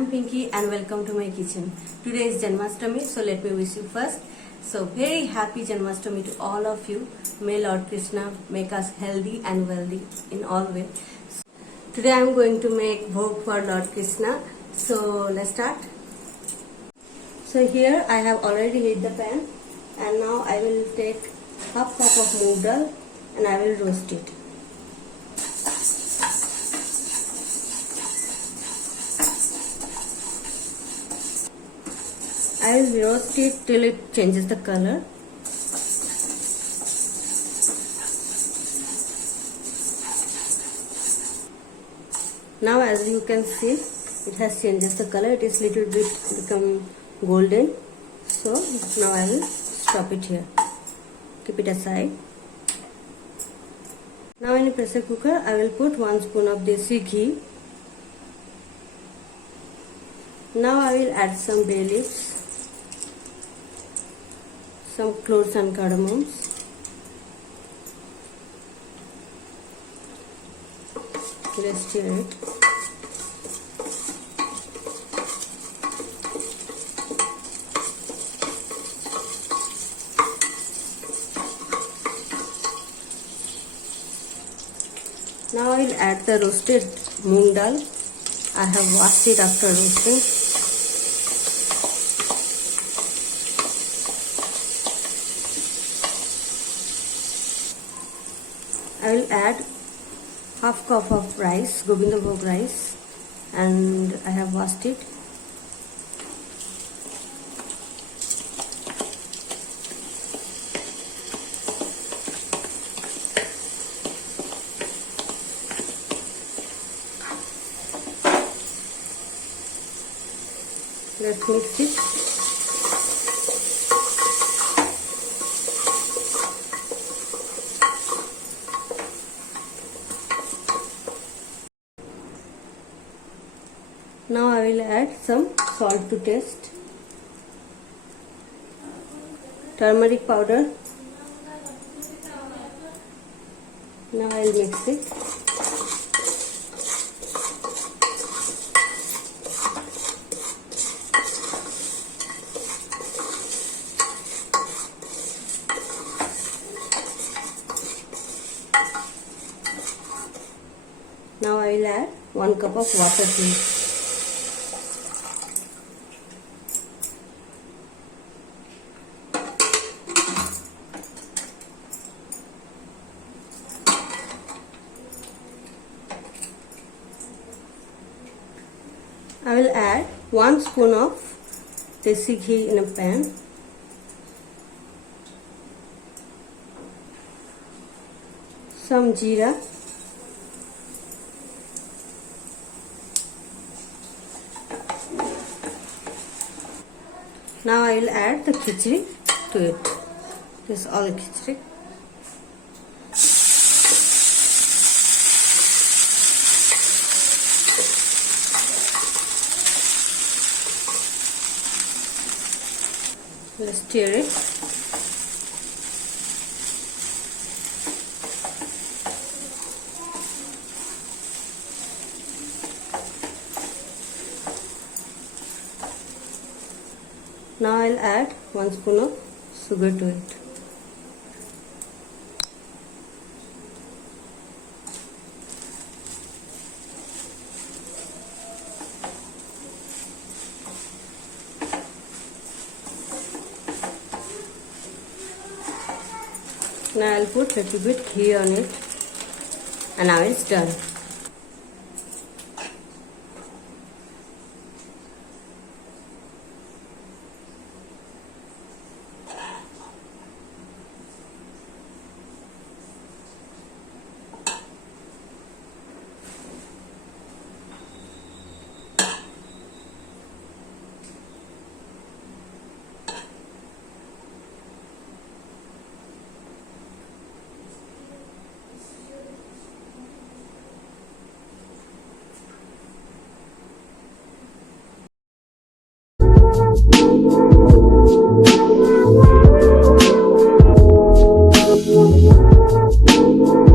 I'm Pinky and welcome to my kitchen. Today is Janmastami, so let me wish you first. So very happy Janmastami to all of you. May Lord Krishna make us healthy and wealthy in all ways. Today I'm going to make bhog for Lord Krishna. So let's start. So here I have already heated the pan and now I will take half cup of moong dal and I will roast it. I will roast it till it changes the color. Now as you can see, it has changed the color. It is little bit become golden. So now I will stop it here. Keep it aside. Now in a pressure cooker, I will put 1 spoon of Desi Ghee. Now I will add some bay leaves, some cloves and cardamoms. Let's stir it. Now I will add the roasted moong dal. I have washed it after roasting. I will add half cup of rice, Govindabhog rice, and I have washed it. Let's mix it. Now I will add some salt to taste, turmeric powder. Now I will mix it. Now I will add 1 cup of water to it. I will add 1 spoon of Desi Ghee in a pan. Some Jeera. Now I will add the khichri to it. This is all khichri. Let's stir it. Now I'll add 1 spoon of sugar to it. Now I'll put a little bit ghee on it and now it's done. Thank you.